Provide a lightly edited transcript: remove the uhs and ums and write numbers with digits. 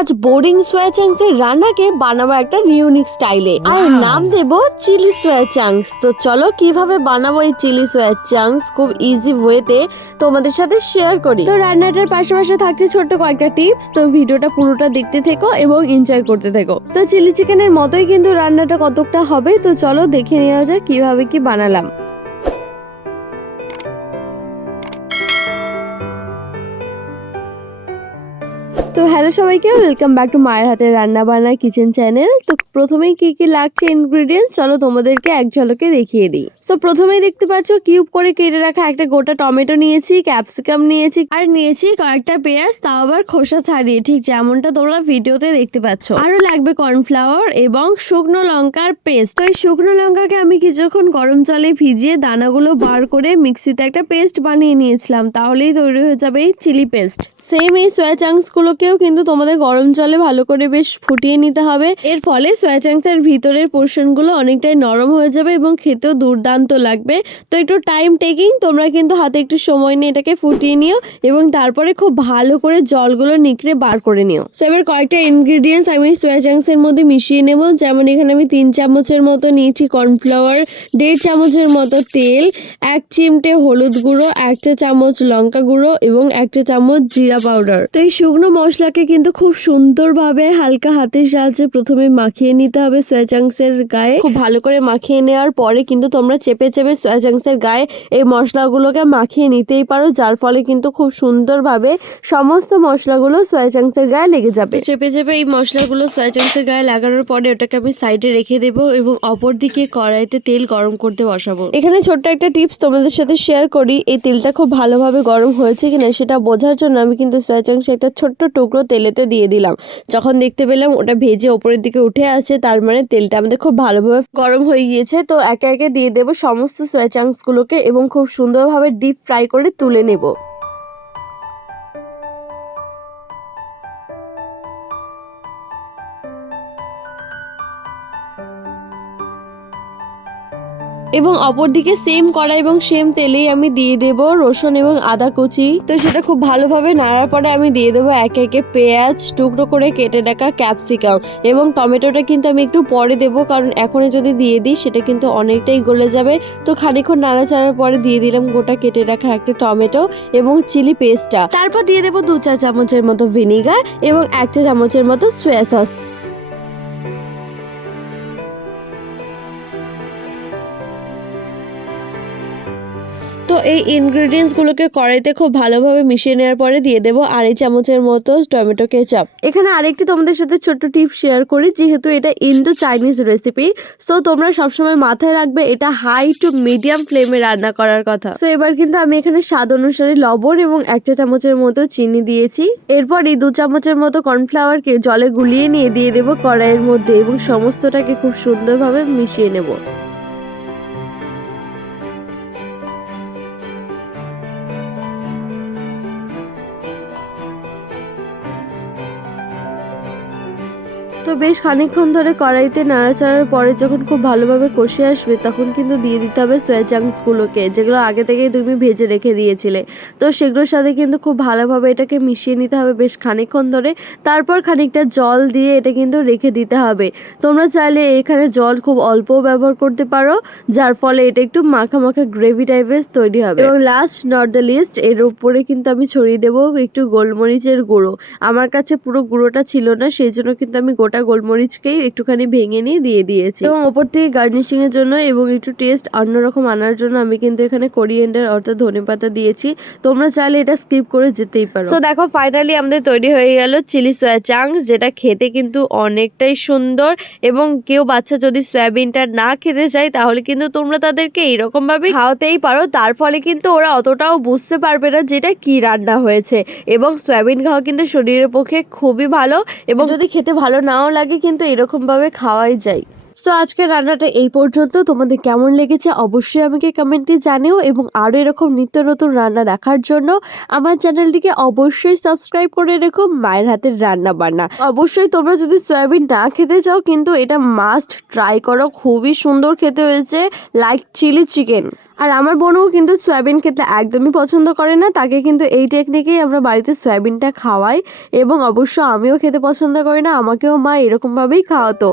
আজ বোরিং সোয়া চাংস এর রান্নাকে বানাবো একটা ইউনিক স্টাইলে আর নাম দেব চিলি সোয়া চাংস। তো চলো কিভাবে বানাবো এই চিলি সোয়া চাংস খুব ইজি ওয়েতে তোমাদের সাথে শেয়ার করি। তো রান্নাটার পাশাপাশি থাকছে ছোট্ট কয়েকটা টিপস, তো ভিডিওটা পুরোটা দেখতে থেকো এবং এনজয় করতে থেকো। তো চিলি চিকেনের মতোই কিন্তু রান্নাটা কতটা হবে, তো চলো দেখে নেওয়া যায় কিভাবে কি বানালাম। তো হ্যালো সবাইকে, ওয়েলকাম ব্যাক টু মায়ের হাতের রান্না বান্না কিচেন চ্যানেল। তো প্রথমেই কি কি লাগছে ইনগ্রেডিয়েন্টস চলো তোমাদেরকে এক ঝলকে দেখিয়ে দিই। তো প্রথমেই দেখতে পাচ্ছ কিউব করে কেটে রাখা একটা গোটা টমেটো নিয়েছি, ক্যাপসিকাম নিয়েছি আর নিয়েছি কয়েকটা পেঁয়াজ, তাও আবার খোসা ছাড়িয়ে, ঠিক যেমনটা তোমরা ভিডিওতে দেখতে পাচ্ছ। আরো লাগবে কর্নফ্লাওয়ার এবং শুকনো লঙ্কার পেস্ট। তো এই শুকনো লঙ্কাকে আমি কিছুক্ষণ গরম জলে ভিজিয়ে দানাগুলো বার করে মিক্সিতে একটা পেস্ট বানিয়ে নিয়েছিলাম, তাহলেই তৈরি হয়ে যাবে এই চিলি পেস্ট। সেম এই সোয়া চাংস গুলোকেও কিন্তু তোমাদের গরম জলে ভালো করে বেশ ফুটিয়ে নিতে হবে। এর ফলে সোয়া চাংস এর ভিতরের পোর্শন গুলো অনেকটাই নরম হয়ে যাবে এবং খেতেও দুর্দান্ত লাগবে। তো একটু টাইম টেকিং, তোমরা কিন্তু হাতে একটু সময় নিয়ে এটাকে ফুটিয়ে নিও এবং তারপরে খুব ভালো করে জলগুলো নিকড়ে বার করে নিও। তো এবার কয়েকটা ইনগ্রিডিয়েন্টস আমি সোয়া চাংস এর মধ্যে মিশিয়ে নেব। যেমন এখানে আমি 3 চামচের মতো নিয়েছি কর্নফ্লাওয়ার, 1.5 চামচের মতো তেল, 1 চিমটে হলুদ গুঁড়ো, 1 চামচ লঙ্কা গুঁড়ো এবং 1 চামচ জিরা পাউডার। তো এই শুকনো মশলাকে কিন্তু খুব সুন্দরভাবে হালকা হাতের সাহায্যে প্রথমে মাখিয়ে নিতে হবে সোয়া চাংস এর গায়ে। খুব ভালো করে মাখিয়ে নেওয়ার পরে কিন্তু তোমরা চেপে চেপে সোয়া চাংস এর গায়ে এই মশলাগুলোকে মাখিয়ে নিতেই পারো, যার ফলে কিন্তু খুব সুন্দরভাবে সমস্ত মশলাগুলো সোয়া চাংস এর গায়ে লেগে যাবে। চেপে চেপে এই মশলাগুলো সোয়া চাংস এর গায়ে লাগানোর পরে ওটাকে আমি সাইডে রেখে দেবো এবং অপর দিকে কড়াইতে তেল গরম করতে বসাবো। এখানে ছোট্ট একটা টিপস তোমাদের সাথে শেয়ার করি, এই তেলটা খুব ভালোভাবে গরম হয়েছে কিনা সেটা বোঝার জন্য আমি কিন্তু সোয়া চাংস একটা ছোট্ট টুকরো তেলেতে দিয়ে দিলাম। যখন দেখতে পেলাম ওটা ভেজে ওপরের দিকে উঠে আসে, তার মানে তেলটা আমাদের খুব ভালোভাবে গরম হয়ে গিয়েছে। তো একে একে দিয়ে দেবো সমস্ত সোয়া চাংস গুলোকে এবং খুব সুন্দরভাবে ডিপ ফ্রাই করে তুলে নেব। এবং অপরদিকে সেম কড়াই এবং সেম তেলেই আমি দিয়ে দেব রসুন এবং আদা কুচি। তো সেটা খুব ভালোভাবে নাড়ার পরে আমি দিয়ে দেবো একে একে পেঁয়াজ, টুকরো করে কেটে রাখা ক্যাপসিকাম এবং টমেটোটা কিন্তু আমি একটু পরে দেবো, কারণ এখনই যদি দিয়ে দিই সেটা কিন্তু অনেকটাই গলে যাবে। তো খানিকক্ষণ নাড়াচাড়ার পরে দিয়ে দিলাম গোটা কেটে রাখা একটা টমেটো এবং চিলি পেস্টটা। তারপর দিয়ে দেবো 2 চা চামচের মতো ভিনিগার এবং 1 চা চামচের মতো সয়া সস। তো এই ইনগ্রেডিয়েন্টসগুলোকে কড়াইতে খুব ভালোভাবে মিশিয়ে নেওয়ার পরে দিয়ে দেবো 2.5 চামচের মতো টমেটো কেচাপ। এখানে আরেকটি তোমাদের সাথে ছোট্ট টিপ শেয়ার করি, যেহেতু এটা ইন্দো চাইনিজ রেসিপি, সো তোমরা সবসময় মাথায় রাখবে এটা হাই টু মিডিয়াম ফ্লেমে রান্না করার কথা। সো এবার কিন্তু আমি এখানে স্বাদ অনুসারে লবণ এবং 1 চা চামচের মতো চিনি দিয়েছি। এরপর এই 2 চামচের মতো কর্নফ্লাওয়ারকে জলে গুলিয়ে নিয়ে দিয়ে দেবো কড়াইয়ের মধ্যে এবং সমস্তটাকে খুব সুন্দরভাবে মিশিয়ে নেব। তো বেশ খানিকক্ষণ ধরে কড়াইতে নাড়াচাড়ার পরে যখন খুব ভালোভাবে কষে আসবে, তখন কিন্তু দিয়ে দিতে হবে সোয়া চাংস গুলোকে, যেগুলো আগে থেকেই তুমি ভেজে রেখে দিয়েছিলে। তো সেগুলোর সাথে কিন্তু খুব ভালোভাবে এটাকে মিশিয়ে নিতে হবে বেশ খানিকক্ষণ ধরে। তারপর খানিকটা জল দিয়ে এটা কিন্তু রেখে দিতে হবে। তোমরা চাইলে এখানে জল খুব অল্প ব্যবহার করতে পারো, যার ফলে এটা একটু মাখা মাখা গ্রেভি টাইপের তৈরি হবে। এবং লাস্ট নট দ্য লিস্ট, এর উপরে কিন্তু আমি ছড়িয়ে দেবো একটু গোলমরিচের গুঁড়ো। আমার কাছে পুরো গুঁড়োটা ছিল না, সেই জন্য কিন্তু আমি গোটা গোলমরিচকেই একটুখানি ভেঙে নিয়ে দিয়ে দিয়েছি। এবং ওপর থেকে গার্নিশিং এর জন্য এবং একটু টেস্ট অন্যরকম আনার জন্য আমি কিন্তু এখানে কোরিয়েন্ডার অর্থাৎ ধনেপাতা দিয়েছি। তোমরা চাইলে এটা স্কিপ করে যেতেই পারো। তো দেখো ফাইনালি আমাদের তৈরি হয়ে গেল চিলি সোয়া চাংস, যেটা খেতে কিন্তু অনেকটাই সুন্দর। এবং কেউ বাচ্চা যদি সয়াবিনটা না খেতে চায়, তাহলে কিন্তু তোমরা তাদেরকে এইরকম ভাবে খাওয়াতেই পারো। তার ফলে কিন্তু ওরা অতটাও বুঝতে পারবে না যেটা কি রান্না হয়েছে। এবং সয়াবিন খাওয়া কিন্তু শরীরের পক্ষে খুবই ভালো, এবং যদি খেতে ভালো নাও লাগে কিন্তু এরকম ভাবে খাওয়াই যায়। সো আজকের রান্নাটা এই পর্যন্ত। তোমাদের কেমন লেগেছে অবশ্যই আমাকে কমেন্টে জানিও, এবং আরও এরকম নিত্য নতুন রান্না দেখার জন্য আমার চ্যানেলটিকে অবশ্যই সাবস্ক্রাইব করে রেখো, মায়ের হাতের রান্না বান্না। অবশ্যই তোমরা যদি সয়াবিন না খেতে চাও কিন্তু এটা মাস্ট ট্রাই করো, খুবই সুন্দর খেতে হয়েছে, লাইক চিলি চিকেন। আর আমার বোনও কিন্তু সয়াবিন খেতে একদমই পছন্দ করে না, তাকে কিন্তু এই টেকনিকেই আমরা বাড়িতে সয়াবিনটা খাওয়াই, এবং অবশ্য আমিও খেতে পছন্দ করি না, আমাকেও মা এরকমভাবেই খাওয়াতো।